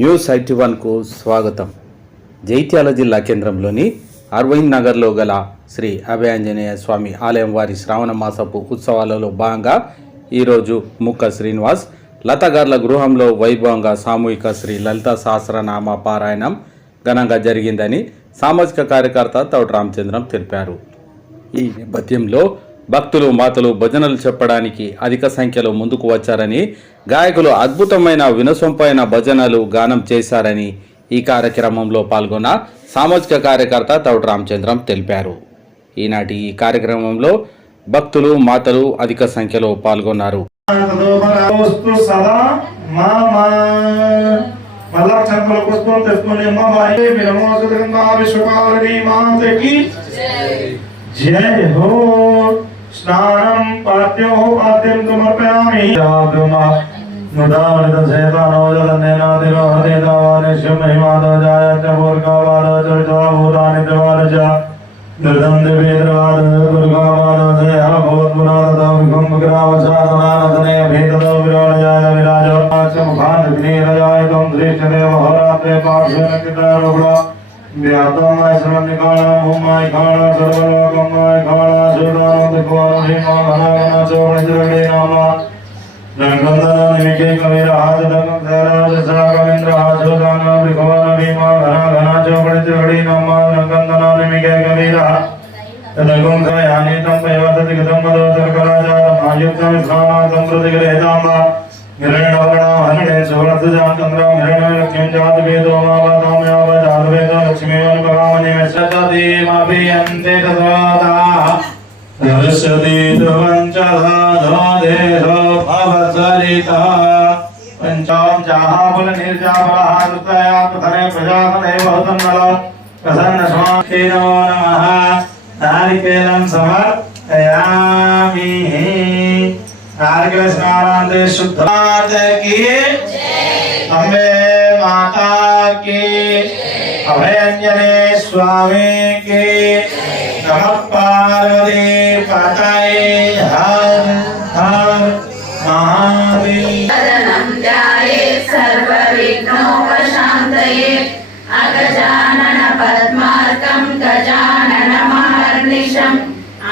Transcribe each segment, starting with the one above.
News 81కు స్వాగతం. జైత్యాల జిల్లా కేంద్రంలోని అరవింద్ నగర్లో గల శ్రీ అభయాంజనేయ స్వామి ఆలయం వారి శ్రావణ మాసపు ఉత్సవాలలో భాగంగా ఈరోజు ముక్క శ్రీనివాస్ లతగార్ల గృహంలో వైభవంగా సామూహిక శ్రీ లలిత సహస్రనామ పారాయణం ఘనంగా జరిగిందని సామాజిక కార్యకర్త తౌట రామచంద్రం తెలిపారు. ఈ నేపథ్యంలో భక్తులు మాతలు భజనలు చెప్పడానికి అధిక సంఖ్యలో ముందుకు వచ్చారని, గాయకులు అద్భుతమైన వినసొంపైన భజనలు గానం చేశారని ఈ కార్యక్రమంలో పాల్గొన్న సామాజిక కార్యకర్త తౌట రామచంద్రం తెలిపారు. ఈనాటి ఈ కార్యక్రమంలో భక్తులు మాతలు అధిక సంఖ్యలో పాల్గొన్నారు. जय हो स्नानं पाद्यो पाद्यं समर्पयामि मुदावृत सेतानोजलनेनादिरो हृदयदावानिश्यं महिमादजायत्य पूर्गावादचरितवाभूतानि द्रवादच नृतं दिवेद्रवाद दुर्गावादजयः भवत्पुरादविघं विग्रहवसादनानदने भेददो विराजयाय विराजोमुखान्निरजाय त्वं श्रीष्ठदेव होरात्रे पार्श्वेन चित्रारूढा व्यातमाय सर्वनिकाल भूमाय काल सर्वलोकमाय काल सुदानो दिक्वानो हिमा घनाघना चौणिजरणे नामा नंदन निमिके कवीरा हाजदं धराज सागवेंद्र हाजोदान दिक्वानो हिमा घनाघना चौणिजरणे नामा नंदन निमिके कवीरा तदगुं यानि तं पेवदति गतं मदोदरकराजा आयुक्तं स्नानातं प्रतिगृहीतामा गिरणवर्णा हरिणे सुवर्णसजां चन्द्रं हिरण्यलक्ष्मीं जातवेदो मावताम्यावजातवेदो लक्ष्मीवन् भगावने सततीमभियन्ते तदाताः दर्शति ध्रुवञ्चधाधो देहो भवसरिता पञ्चां चाहाफलनिर्जाफलः ऋतया पथने प्रजातने बहुतन्नल प्रसन्नस्वामिनो नमः नारिकेलं समर्पयामि नारिकेल स्नानान्ते शुद्धात की अम्बे माता की अभयांजनेय स्वामी की नमः पार्वती पतये हर हर महादेव सर्वविघ्नोपशान्तये अगजानन पद्मार्कं गजानन महर्निशम्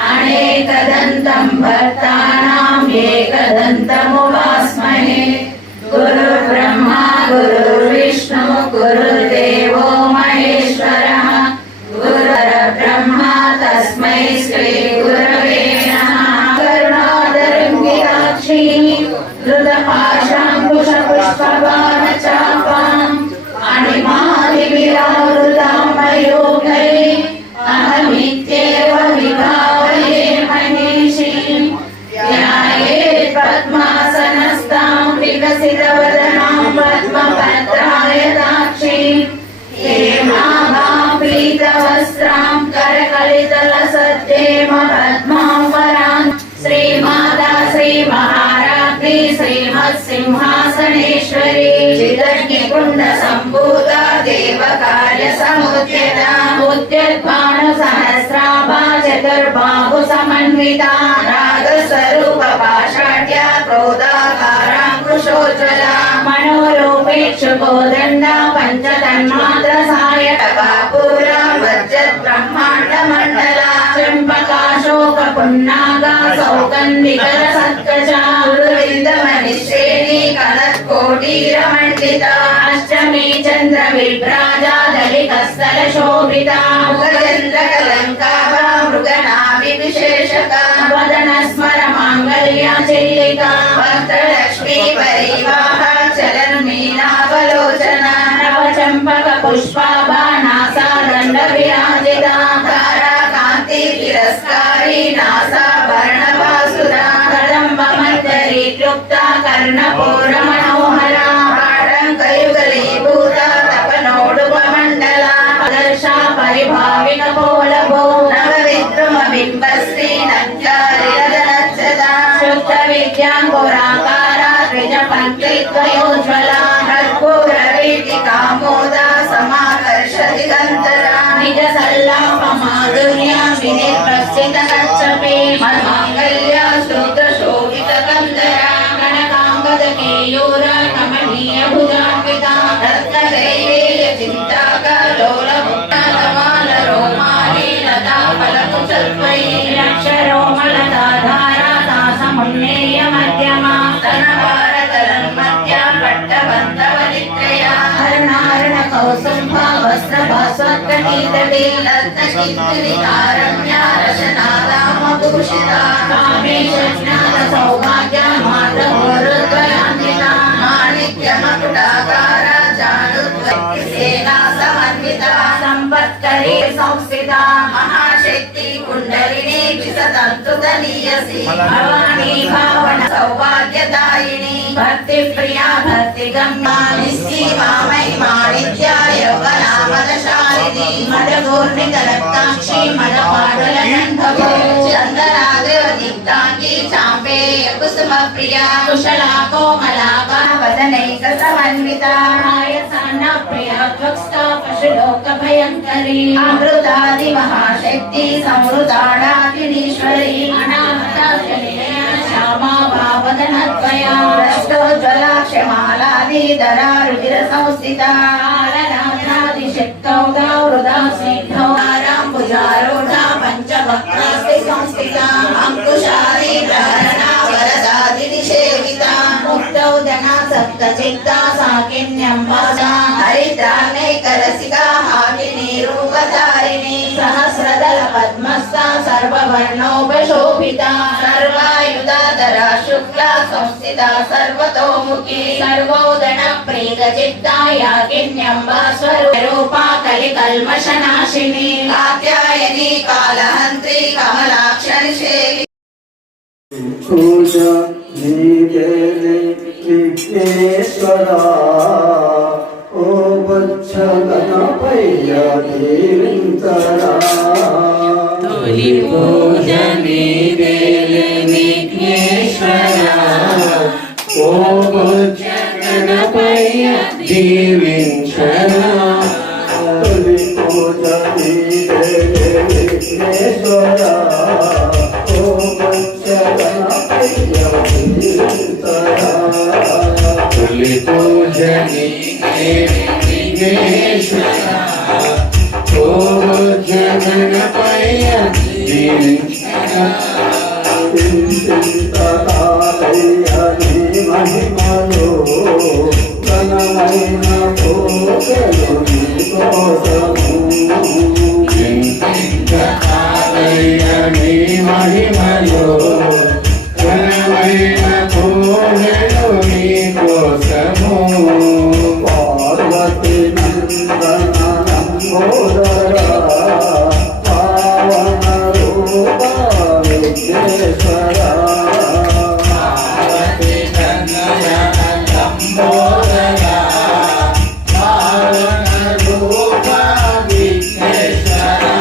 अनेकदन्तं भक्तानां एकदन्तमुपास्महे गुरुर्ब्रह्मा गुरुर्विष्णु गुरुर्देवो महेश्वरः गुरुर्ब्रह्मा तस्मै श्री गुरवे नमः करुणादरङ्गिराक्षी धृतपाशाङ्कुशपुष्पबाणचापाम् अणिमादिविरावृतां मयूखै अहमित्येव विभावये मनीषीं ध्यायेत् पद्मासनस्तां विकसितवदनां पद्मपत्रायताक्षीं हेमाभां पीतवस्त्रां करकलितलसद्देम पद्माम्बरां श्रीमाता श्रीमहाराज्ञी श्रीमत्सिंहासनेश्वरी चिदग्निकुण्डसम्भूता देवकार्यसमुद्यता उद्यद्भानुसहस्राभा चतुर्बाहुसमन्विता नागस्वरूपपाषाढ्या क्रोधाकाराङ्कुशोज्ज्वला मनोरूपेक्षुकोदण्डा पञ्चतन्मात्रसायकपापूरा वज्रब्रह्माण्डमण्डला चम्पकाशोकपुन्नागा सौगन्धिकरसत्कचा गुरुविन्दमनिश्रेणी कनत्कोटीरमण्डिता अष्टमी चन्द्रविभ्राजा दलिकस्थलशोभिता मुखचन्द्रकलङ्काभा मृगनाभिविशेषका वदनस्मरमाङ्गल्या चिल्लिका वक्त्रलक्ष्मी परिवाहा चलन्मीनावलोचना नवचम्पकपुष्पाभा नासा दण्डविराजिता ताराकान्ति तिरस्कारी नासाभरणभासुरा कदम्बमन्दरी क्लुप्ता कर्णपूरमनोहरा पाटङ्कयुगलीभूता तपनोडुपमण्डला पदर्शा परिभाविनपोलभो नवविद्रुमबिम्बश्री नञ्चारिरदनच्छदा शुद्धविद्याङ्कुराकारा त्रिजपङ्क्तिद्वयोज्ज्वला कर्पूरवीटिकामोदा समाकर्षति गन्धरा निजसल्लापमाधुर्या विनिर्वसितकच्छपे मन्माङ्गल्या स्तोत्रशोभितकन्धरा कनकाङ्गदकेयूरा कमनीयभुजान्विता रत्न కౌసుంభ వస్త్ర భాస్వత్కటీతటే రత్నకీర్తిని కారణ్య రచనారామభూషిత కామేశ జ్ఞాన సౌభాగ్య మాధవరుద్రయాంతిత మాణిక్య మకుటాకార జానుద్వైసేనా సమన్విత సంపత్కరే సంస్థిత మహాశక్తి కుండలిని విసతంతుతనీయసి భవానీ భావన సౌభాగ్యదాయిని భక్తి ప్రియా భక్తి గంగా నిశ్చీమామై మాణిక్య యౌవనామదశాలిని మదగోర్ణిక రక్తాక్షి మదపాటల కంఠభో చందనాదేవదీప్తాంగి చాంపేయ కుసుమ ప్రియా కుశలా కోమలాభ వదనైక సమన్విత ఆయసాన ప్రియా త్వక్స్థ పశులోక భయంకరీ అమృతాది మహాశక్తి సమృతాడాకినీశ్వరీ అనామత శ్యామా భావదనద్వయా భ్రష్టోజ్వలాక్షమాలాదిధరా రుధిర సంస్థితా శక్తౌ వృదా స్నిగ్ధౌ నారాంబుజారూఢ పంచవక్రాస్తి సంస్థితా అంకుశాది ప్రహరణ వరదాది నిషేవిత ముక్తౌ ధనా సప్త చిత్తా సాకిన్యం వాసా హరిద్రానైకరసికా హాకినీ రూపధారిణి సహస్రదళ పద్మస్థా సర్వవర్ణోపశోభిత సర్వాయుధాధరా శుక్లా సంస్థితా సర్వతోముఖి సర్వోదన ప్రీత చిత్తా యాకిన్యంబా స్వరూపా కలికల్మషనాశిని కాత్యాయని కాళహంత్రి కమలాక్షరి సేవి పూజ నీకేలే విఘ్నేశ్వరా ఓ వత్స గణపయ్య దేవింతరా తొలి పూజ నీవేలే విఘ్నేశ్వరా ఓ వత్స గణపయ్య దీవించరా తొలి పూజ నీకేలే విఘ్నేశ్వరా ఓ వత్స గణపయ్య దీవించరా తొలి పూజ విఘ్నేశ్వరా ఓ జగణపయ్య దీవించరా మహిమలో ఘనమైన కోటలు కోసము నీ మహిమలో ఘనమైన పూజలు నీ కోసము పార్వతి నందనంబోదరా పావన రూప విఘ్నేశ్వరా పార్వతి తనయ లంబోదరా పావన రూప విఘ్నేశ్వరా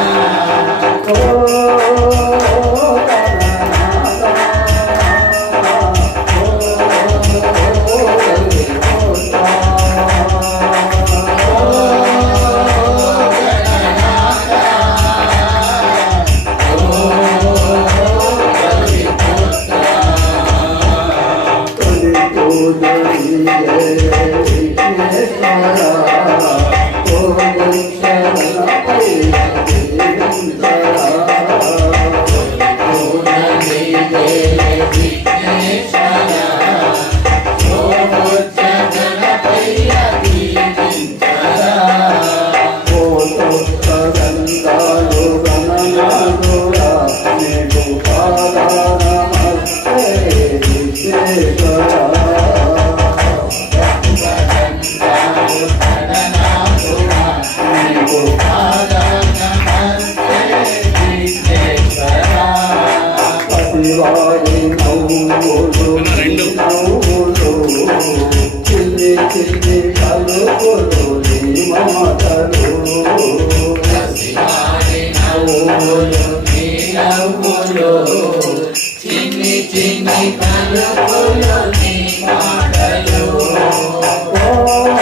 చిన్ని చిన్ని పలుకులు నీ మాటలు పూజ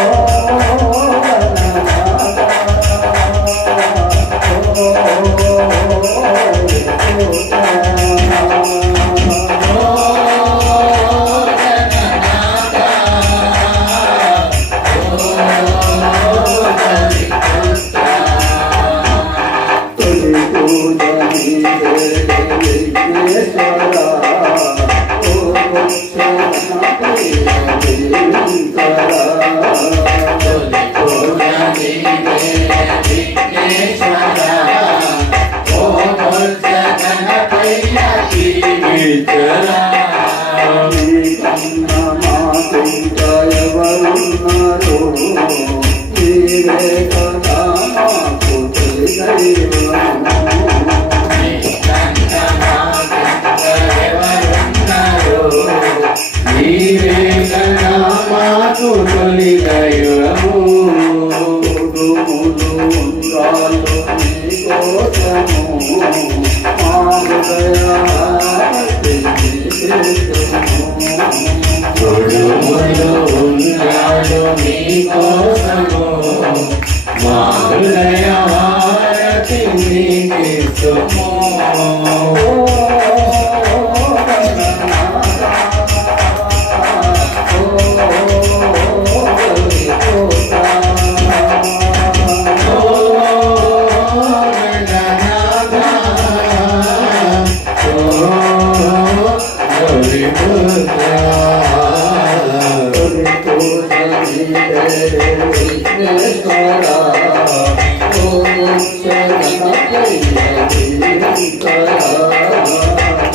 నీవే కదా మాకు తొలి దైవము. నీవే కదా మాకు తొలి దైవము. కుడుములు ఉండ్రాళ్ళు నీకోసము మా హృదయాన్ని తొడుములు ఉన్నాడు నీకోసము మా హృదయారతి నీకిస్తుము.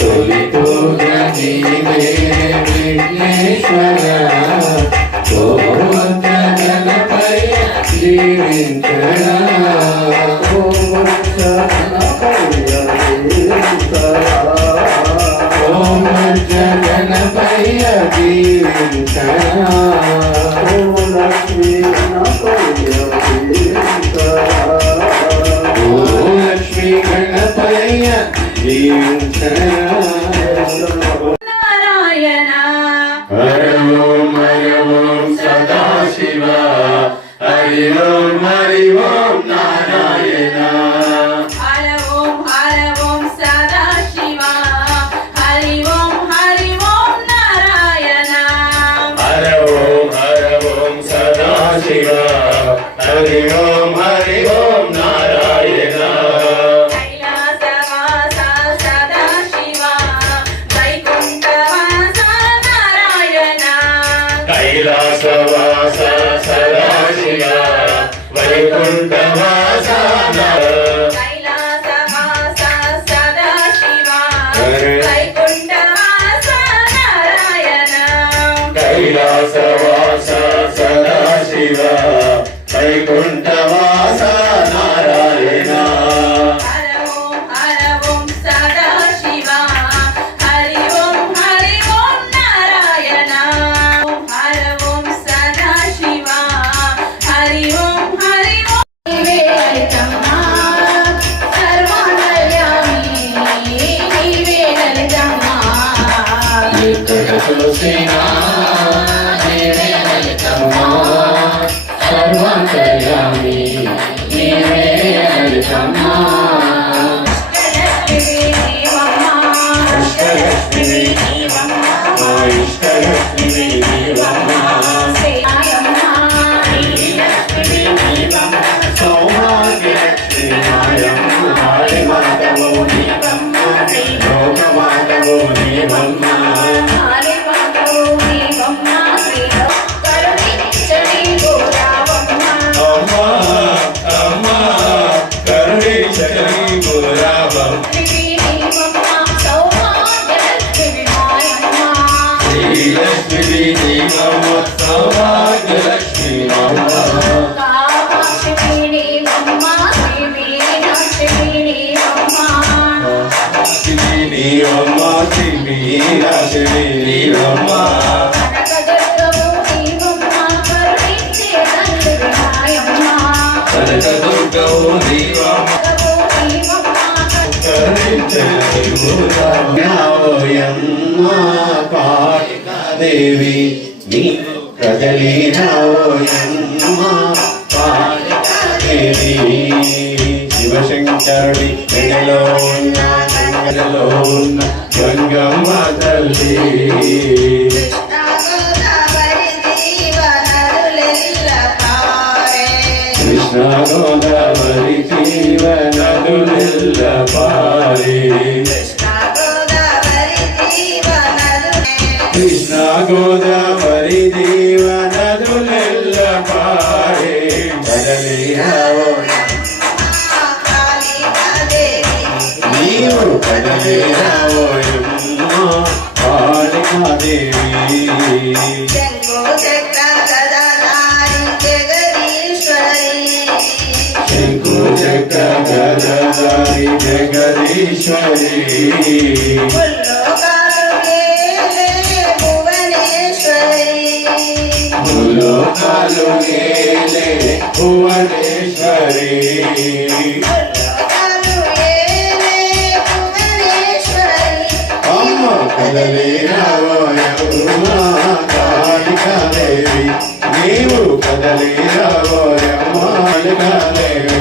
తొలి పూజ నీవే విఘ్నేశ్వర, గోవర్ధనపై జీవించరా. గోవర్ధనపై జీవించరా. ఓ లక్ష్మీ గణపయ్య జీవించరా. నారాయణ హరి ఓం సదాశివ, హరి ఓం నారాయణ. హర ఓం సదాశివ హరి ఓం నారాయణ. హర ఓం సదాశివ, హరి ఓం నారాయణ. కైలాసవాస సదాశివ వైకుంఠవాస నారాయణ. కైలాసవాస సదాశివ, వైకుంఠవాస నారాయణ. కైలాసవాస సదాశివ వైకుంఠవాస నారాయణ. కైలాసవాస సదాశివ, వైకుంఠవాస నారాయణ. హర ఓం సదాశివ హరి ఓం నారాయణ. హర ఓం సదాశివ హరి ఓం నీవే లలితమ్మా సర్వమంగళామి నీవే లలితమ్మా. ఇక్కడ చూసినా నీవే లలితమ్మా, సర్వాంతర్యామి నీవే లలితమ్మా. అష్టలక్ష్మి నీవమ్మ మా ఇష్టలక్ష్మి నీవమ్మ. సౌభాగ్యలక్ష్మి మాయమ్మ, మాతవు నీవమ్మ, లోకమాతవు నీవమ్మ. అమ్మా అమ్మా కరుణించని గురావం. శ్రీలక్ష్మి నీవమ్మ, సౌభాగ్యలక్ష్మి మమ్మ. నీవమ్మ శ్రీరాశిని నీవమ్మ. కనకదుర్గవు నీవమ్మ, కరుణించని గురావం. ఓయమ్మ కాళికాదేవి నీవు కదలినావోయమ్మ కాళికాదేవి. శివశంకరుడి మెడలో ఉన్న గంగలో ఉన్న గంగమ్మ తల్లి. కృష్ణ గోదావరి జీవ నదులెల్ల పారే. కృష్ణ గోదావరి జీవ నదులెల్ల పారే. కదలినావో నీవు కదలినావోయమ్మ కాళికాదేవి. శంభో చక్ర గదాధారి మహేశ్వరి లోకాలు ఏలే భువనేశ్వరి అమ్మ కదలిరావోయమ్మ కాళికాదేవి నీవు కదలిరావోయమ్మ కాళికాదేవి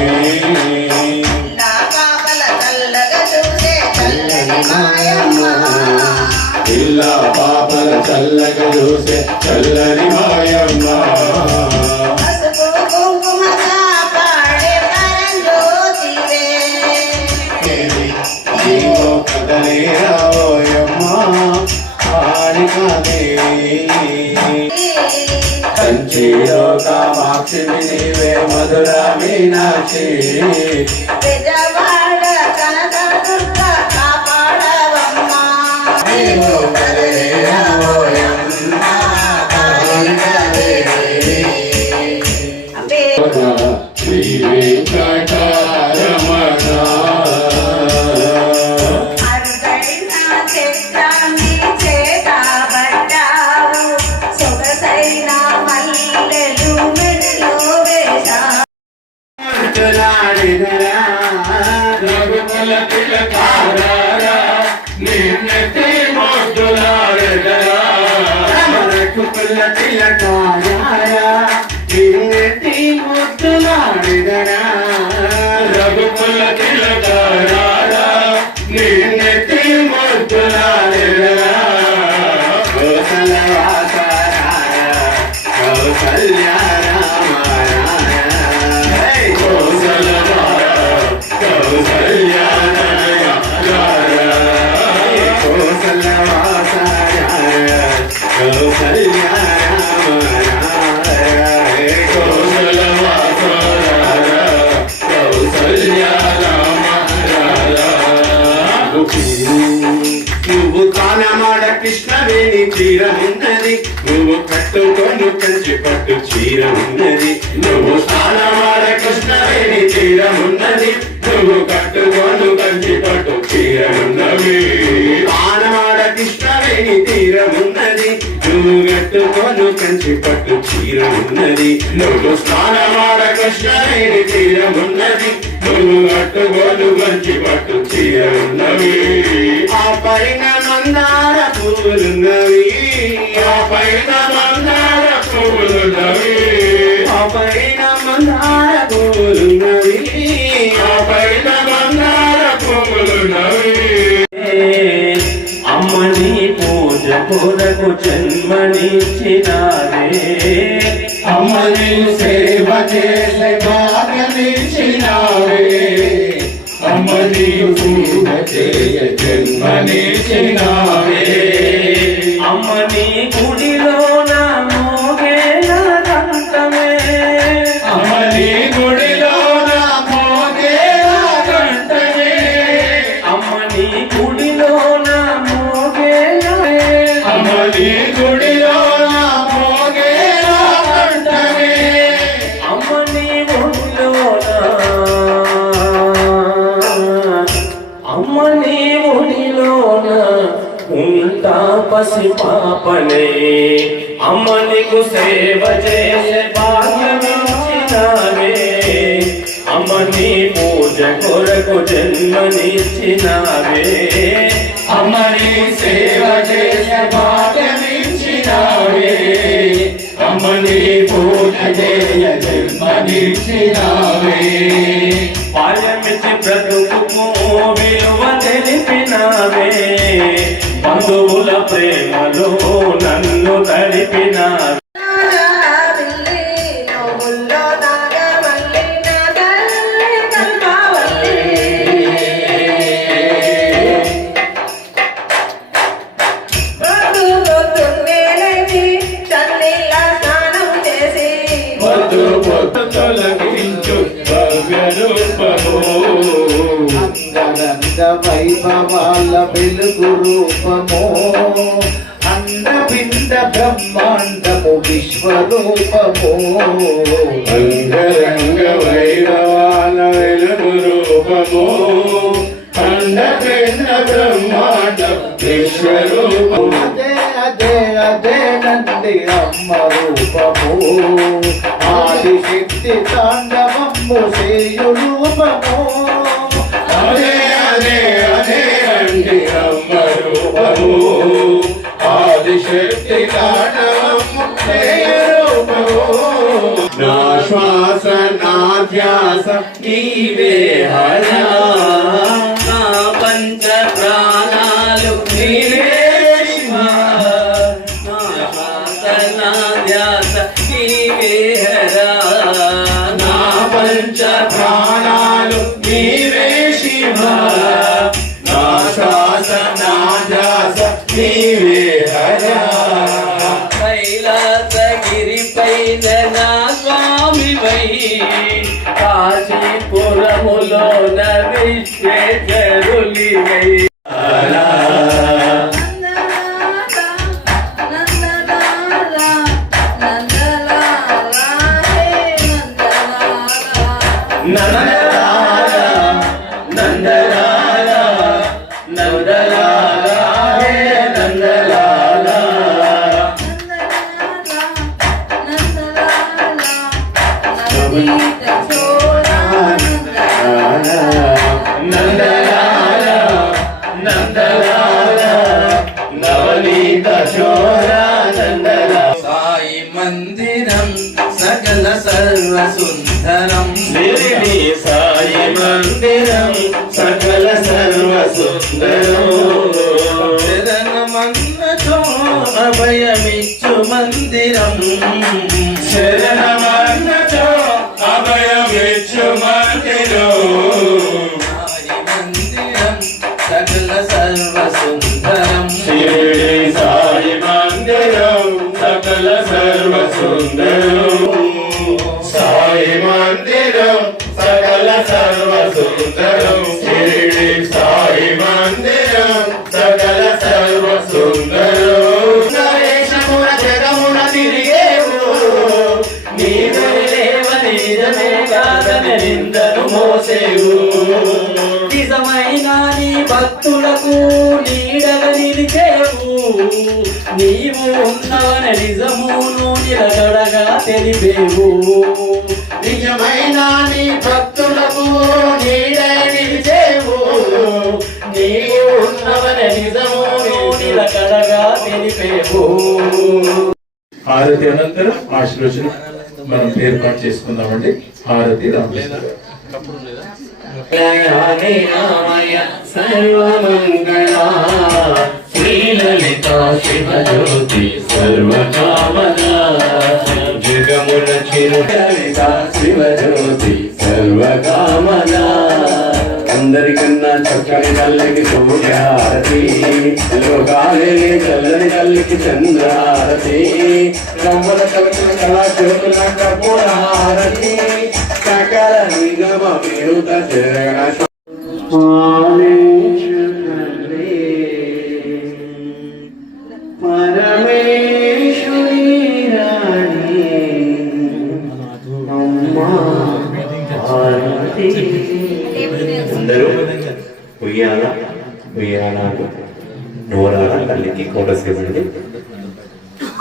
పిల్ల పాపల చల్లగా చూసే చల్లని మాయమ్మ నీవు కదలిరావోయమ్మ కాళికాదేవి కంచిలో కామాక్షివి నీవే మధుర మీనాక్షి శ్రీ వెంకటరమణ రఘుకుల తిలకారా నిన్నెత్తి మోద్దులాడెదరా రఘుకుల తిలకారా నిన్నెత్తి మోద్దులాడెదరా రఘుకుల తిలకారా నిన్నెత్తి మోద్దులాడెదరా కౌసలవాసరాయ కౌసల్య నువ్వు కానమాడ కృష్ణవేణి చీర ఉన్నది నువ్వు కట్టుకొని కంచి పట్టు చీర ఉన్నది నువ్వు కానమాడ కృష్ణవేణి చీర ఉన్నది నువ్వు కట్టుకొని కంచి పట్టు చీర ఉన్నది కానమాడ కృష్ణవేణి తీర ఉన్నది నువ్వు కట్టుకొని కంచి పట్టు చీర ఉన్నది నువ్వు స్నానమాడ కృష్ణవేణి తీర ఉన్నది నువ్వు కట్టుకొని కంచి పట్టు చీర ఉన్నవి ఆ పైన మందార పూలున్నవి ఆ పైన మందార పూలున్నవి ఆ పైన మందార పూలున్నవి ఆ పైన మందార పూలున్నవి అమ్మని పూజ కొరకు జన్మనిచ్చినారే అమ్మని సేవ చేసే భాగ్యమిచ్చినారే అమ్మని పూజ చేయ జన్మనిచ్చినారే అమ్మని గుడిలో నా మోగేల దంతమే అమ్మని గుడిలో నా మోగేల దంతమే అమ్మని గుడిలో నా మోగేల అమ్మని గుడిలో నా మోగేల దంతమే అమ్మని గుడిలో అమ్మని ఒడిలోన ఉంటా పసి పాపనే అమ్మనికు సేవ చేసే భాగ్యమిచ్చినారే అమ్మని పూజ కొరకు జన్మనిచ్చినారే అమ్మని సేవ చేసే భాగ్యమిచ్చినారే అమ్మని పూజ చేయ జన్మనిచ్చినారే బాల్యమిచ్చి బ్రతుకుకు విలువ తెలిపినావే బంధువుల ప్రేమలో నన్ను తడిపినావే తొలగించు భవ్య రూపము అంగరంగ వైభవాల వెలుగు రూపము అండపిండ బ్రహ్మాండము విశ్వరూపము అంగరంగ వైభవాల వెలుగు రూపము అండ ఆడి అమ్మ రూపము ఆదిశక్తి తాండవము చేయు రూపము అదే అదే అదే అండి అమ్మ రూపము ఆదిశక్తి తాండవము చేయు రూపము నా శ్వాస నా ధ్యాస నీవే హరా నా పంచ ప్రాణాలు నీవే శివ నా శ్వాస నా ధ్యాస నీవే హరా నా పంచ ప్రాణాలు నీవే శివ నా శ్వాస నా ధ్యాస నీవే హరా కైలాసగిరిపైన నా స్వామివై కాశీపురములోన విశ్వేశ్వరులివై నందలాల నందలాల నందలాల హే నందలాల నందలాల నందలాల నవనీత చోర నందలాల సాయి మందిరం సకల సర్వ సుందరం నిరిడి సాయి మందిరం సకల సర్వ సుందరం శరణమన్నచో అభయమిచ్చు మందిరం శరణమన్నచో అభయమిచ్చు మందిరం సాయి మందిరం సకల సర్వ సుందరం షిరిడి సాయి మందిరం సకల సర్వ సుందరం సాయి మందిరం సకల సర్వ సుందరం షిరిడి సాయి మందిరం సకల సర్వ సుందరం నరేశమున జగమున తిరిగేవు నీవు లేవని నిజమే కాదని నిందను మోసేవు నిజమైన నీ భక్తులకు నీడగా నిలిచేవు నీవు ఉన్నవని నిజమును నిలకడగా తెలిపేవు నిజమైన నీ భక్తులకు నీడగా నిలిచేవు నీవు ఉన్నవని నిజమును నిలకడగా తెలిపేవు. హారతి అనంతరం ఆశీర్వచనం మనం ఏర్పాటు చేసుకుందామండి. హారతి రామకృష్ణ సర్వమంగళా శ్రీలలిత శివజ్యోతి సర్వకామనా జగమున చిరులలిత శివజ్యోతి సర్వకామనా అందరికన్నా చక్కని తల్లికి సూర్యహారతి లోకాలే చల్లని తల్లికి చంద్రహారతి కమ్మల కవితల కళాజ్యోతుల కపూరహారతి సకల నిగమ వినుత శరణ పరమేశ్వరి రాణి అందరూ ఉయ్యాల ఉయ్యాలకు నోరాల తల్లికి కోటసేవండి.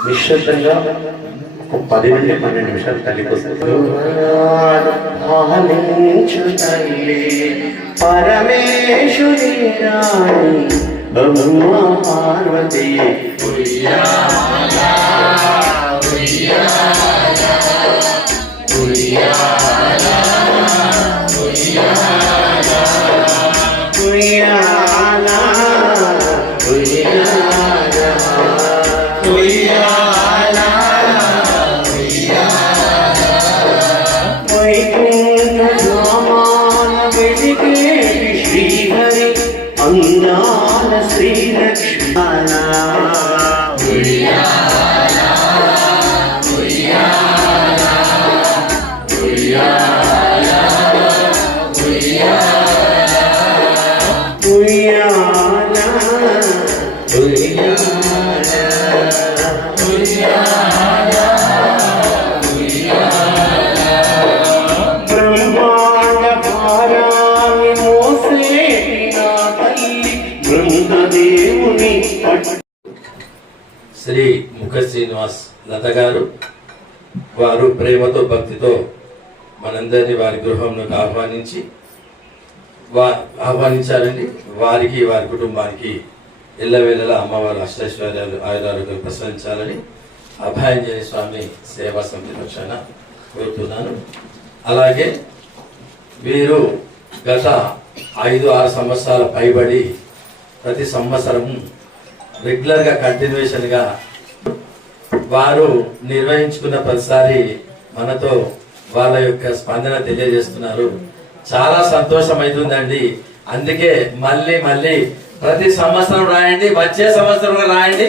నిశ్శబ్దంగా ఒక 10 నుండి 12 నిమిషాలు తల్లి కోసం పరమేశ్వరి రాణి పార్వతి ఉయ్యాల ఉయ్యాల ఉయ్యాల ఉయ్యాల ఉయ్యాల ఉయ్యాల ఉయ్యాల వైకుంఠ ధామాన వెలిగేటి శ్రీహరి అందాల శ్రీలక్ష్మి ఉయ్యాల ఉయ్యాల ఉయ్యాల ఉయ్యాల ఉయ్యాల ఉయ్యాల ఉయ్యాల బ్రహ్మాండ భారాన్ని మోసేటి నా తల్లి బృందదేవుని శ్రీ ముఖ శ్రీనివాస్ లత గారు, వారు ప్రేమతో భక్తితో మనందరినీ వారి గృహంలోకి ఆహ్వానించారండి. వారికి వారి కుటుంబానికి ఎల్లవేళలా అమ్మవారి అష్టైశ్వర్యాలు ఆయురారోగ్యాలు ప్రసరించాలని అభయాంజనేయ స్వామి సేవా సమితి పక్షాన కోరుతున్నాను. అలాగే వీరు గత 5-6 సంవత్సరాల పైబడి ప్రతి సంవత్సరం రెగ్యులర్గా కంటిన్యూషన్గా వారు నిర్వహించుకున్న ప్రతిసారి మనతో వాళ్ళ యొక్క స్పందన తెలియజేస్తున్నారు. చాలా సంతోషం అవుతుందండి. అందుకే మళ్ళీ ప్రతి సంవత్సరం రాయండి, వచ్చే సంవత్సరం రాయండి.